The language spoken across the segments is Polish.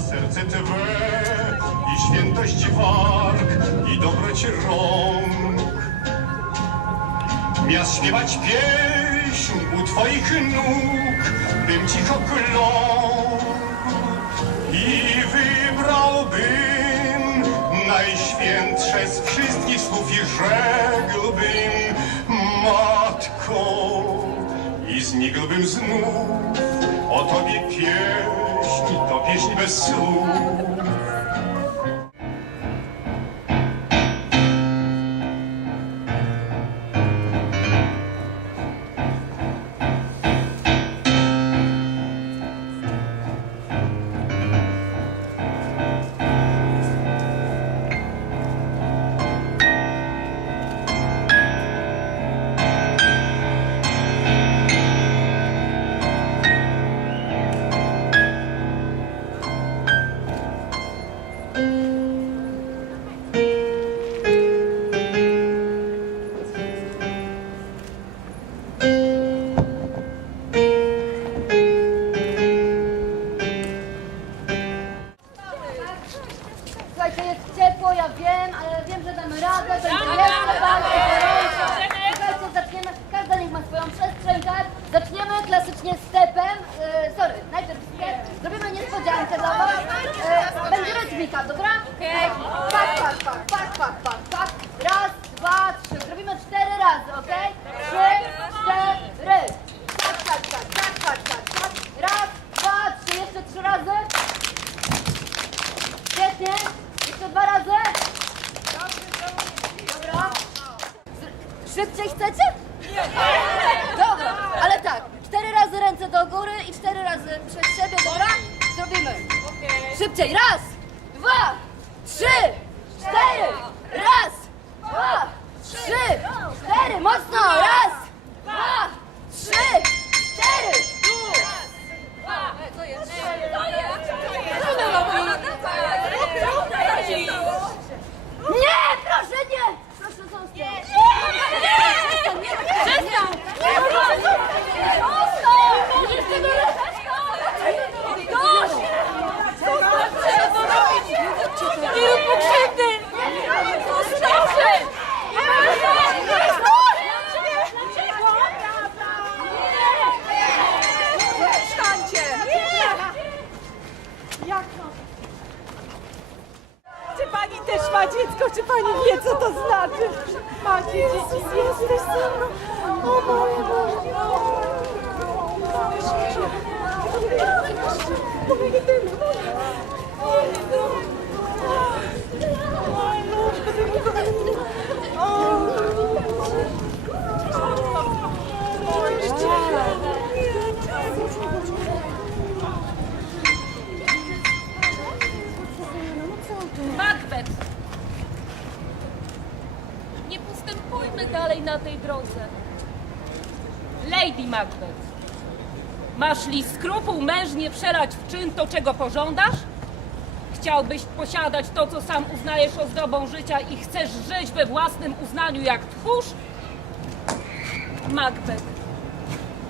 serce Twe i świętość warg i dobroć rąk. Miast śpiewać pieśń u Twoich nóg, bym cicho klął i wybrałbym najświętsze z wszystkich słów i rzekłbym Matko i znikłbym znów o Tobie pieśń, to pieśń bez słów. Dla was, e, będzie rytmika, dobra? Pak, pak, pak, pak, pak, pak, pak, raz, dwa, trzy, zrobimy cztery razy, okej? Trzy, cztery, tak, tak, tak, tak, tak, tak, tak, raz, dwa, trzy, jeszcze trzy razy. Świetnie. Jeszcze dwa razy. Dobra. Szybciej chcecie? Cztery. Mocno. Raz, dwa, trzy, cztery. Nie, proszę nie! Proszę zostać. Nie, nie, Przestań, nie, przestań! Nie, proszę zostać! Zostań! Nie chcę go Dość! Zostań, co robić? Nie rób mu krzywdy! Zostawcie! Przestańcie! Jak to? Czy pani też ma dziecko? Czy pani wie, co to znaczy? Macie dzieci, jesteś ze mną. O moje Boże. Nie postępujmy dalej na tej drodze. Lady Macbeth, masz li skrupuł mężnie przelać w czyn to, czego pożądasz? Chciałbyś posiadać to, co sam uznajesz ozdobą życia i chcesz żyć we własnym uznaniu jak tchórz? Macbeth,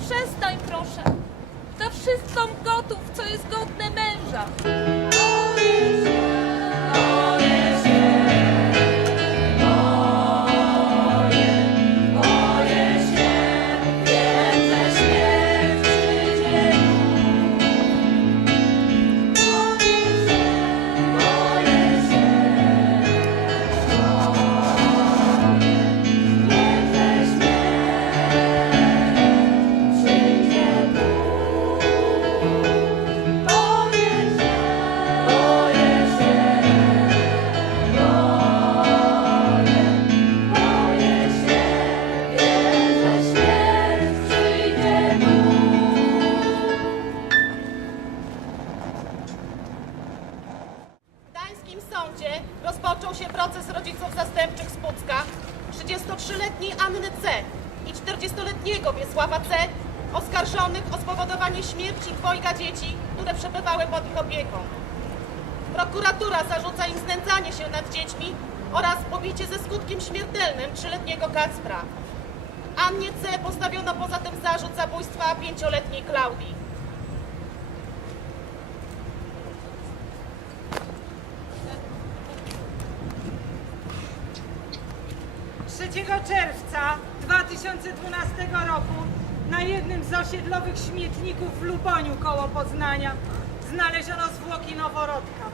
przestań proszę. Na wszystko gotów, co jest godne męża. Gdańskim sądzie rozpoczął się proces rodziców zastępczych z Pucka 33-letniej Anny C. i 40-letniego Wiesława C. oskarżonych o spowodowanie śmierci dwojga dzieci, które przebywały pod ich opieką. Prokuratura zarzuca im znęcanie się nad dziećmi oraz pobicie ze skutkiem śmiertelnym trzyletniego Kacpra. Annie C. postawiono poza tym zarzut zabójstwa pięcioletniej Klaudii. Czerwca 2012 roku na jednym z osiedlowych śmietników w Luboniu koło Poznania znaleziono zwłoki noworodka.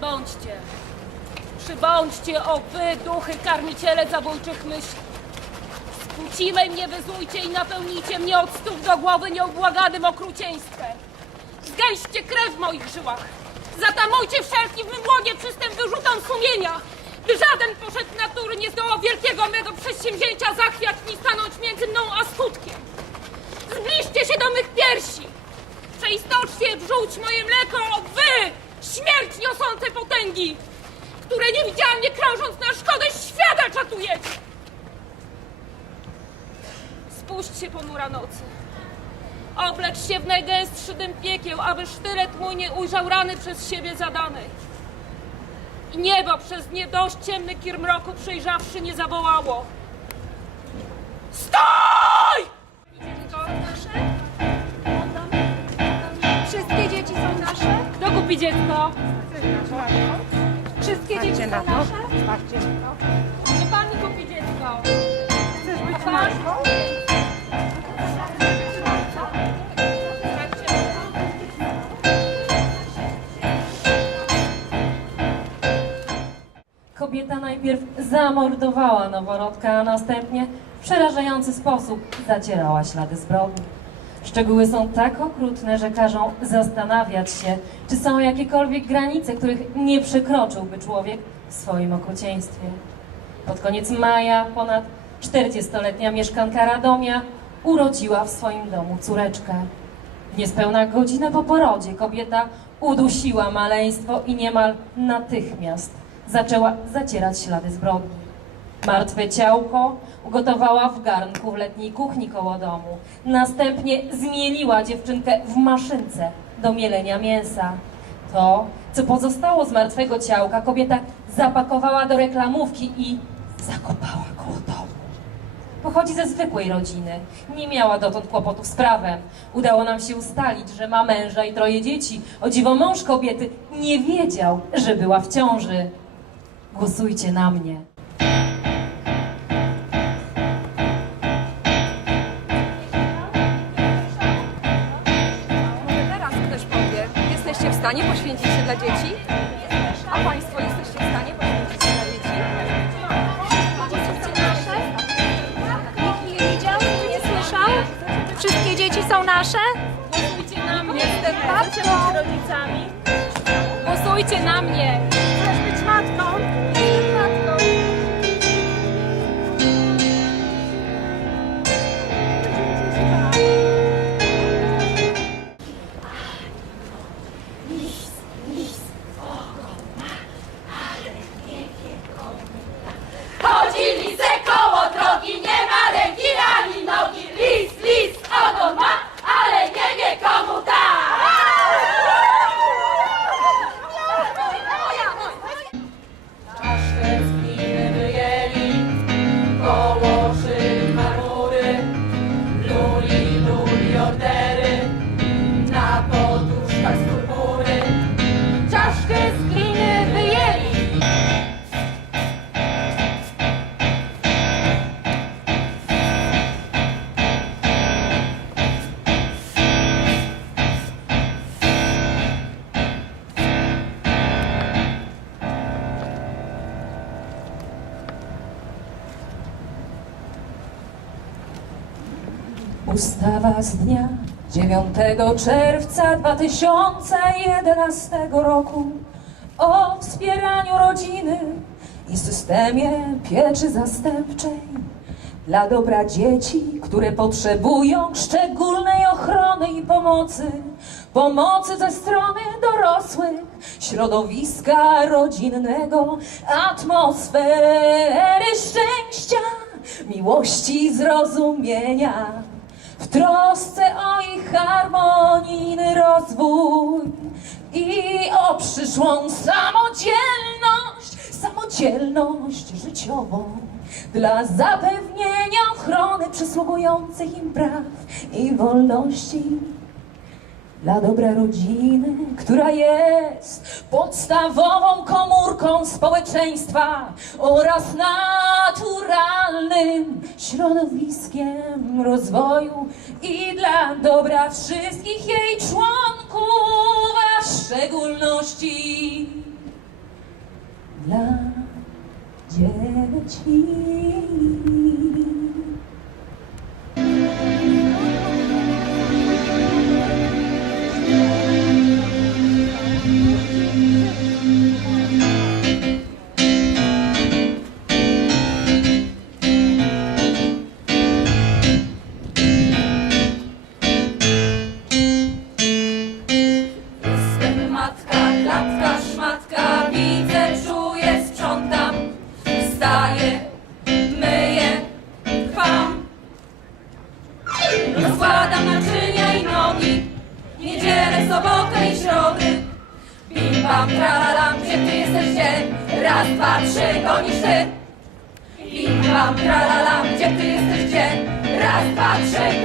Przybądźcie. Przybądźcie, o wy, duchy, karmiciele zabójczych myśli. Skłócimy mnie, wyzujcie i napełnijcie mnie od stóp do głowy nieubłaganym okrucieństwem. Zgęście krew w moich żyłach. Zatamujcie wszelki w mym łonie przystęp wyrzutom sumienia, by żaden poszedł natury nie zdołał wielkiego mego przedsięwzięcia zachwiać mi stanąć między mną a skutkiem. Zbliżcie się do mych piersi! Przeistoczcie wrzuć moje mleko, wy! Śmierć niosące potęgi! Które niewidzialnie krążąc na szkodę świata czatujecie! Spuśćcie ponura nocy. Oblecz się w najgęstszy dym piekieł, aby sztylet mój nie ujrzał rany przez siebie zadanej. I niebo przez nie dość ciemny kir mroku przyjrzawszy nie zawołało. Stój! Kupi dziecko? Wszystkie dzieci są nasze? Czy pani kupi dziecko? Chcesz być matką? Kobieta najpierw zamordowała noworodka, a następnie w przerażający sposób zacierała ślady zbrodni. Szczegóły są tak okrutne, że każą zastanawiać się, czy są jakiekolwiek granice, których nie przekroczyłby człowiek w swoim okrucieństwie. Pod koniec maja ponad 40-letnia mieszkanka Radomia urodziła w swoim domu córeczkę. Niespełna godzinę po porodzie kobieta udusiła maleństwo i niemal natychmiast zaczęła zacierać ślady zbrodni. Martwe ciałko ugotowała w garnku w letniej kuchni koło domu. Następnie zmieliła dziewczynkę w maszynce do mielenia mięsa. To, co pozostało z martwego ciałka, kobieta zapakowała do reklamówki i zakopała koło domu. Pochodzi ze zwykłej rodziny. Nie miała dotąd kłopotów z prawem. Udało nam się ustalić, że ma męża i troje dzieci. O dziwo mąż kobiety nie wiedział, że była w ciąży. Głosujcie na mnie. Stanie poświęcić się dla dzieci? A Państwo jesteście w stanie poświęcić się dla dzieci? Dzieci nasze? Nikt nie widział, nie słyszał? Wszystkie dzieci są nasze? Głosujcie na mnie! Jestem matką. rodzicami! Głosujcie na mnie! Chcesz być matką? Z dnia 9 czerwca 2011 roku o wspieraniu rodziny i systemie pieczy zastępczej dla dobra dzieci, które potrzebują szczególnej ochrony i pomocy, pomocy ze strony dorosłych, środowiska rodzinnego, atmosfery szczęścia, miłości i zrozumienia, w trosce o ich harmonijny rozwój i o przyszłą samodzielność, samodzielność życiową dla zapewnienia ochrony przysługujących im praw i wolności. Dla dobra rodziny, która jest podstawową komórką społeczeństwa oraz naturalnym środowiskiem rozwoju i dla dobra wszystkich jej członków, a w szczególności dla dzieci.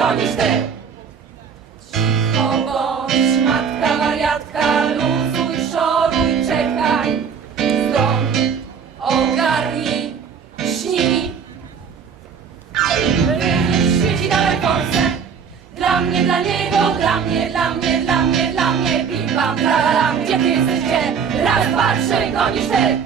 Trzy, gonisz ty. Cicho bądź, matka wariatka, luzuj, szoruj, czekaj. Zdąż, ogarnij, śnij. Wynieś świeci dalej Polsce. Dla mnie, dla niego, dla mnie, dla mnie, dla mnie, dla mnie. Bim bam, gdzie ty jesteś, gdzie? Raz, dwa, gonisz ty.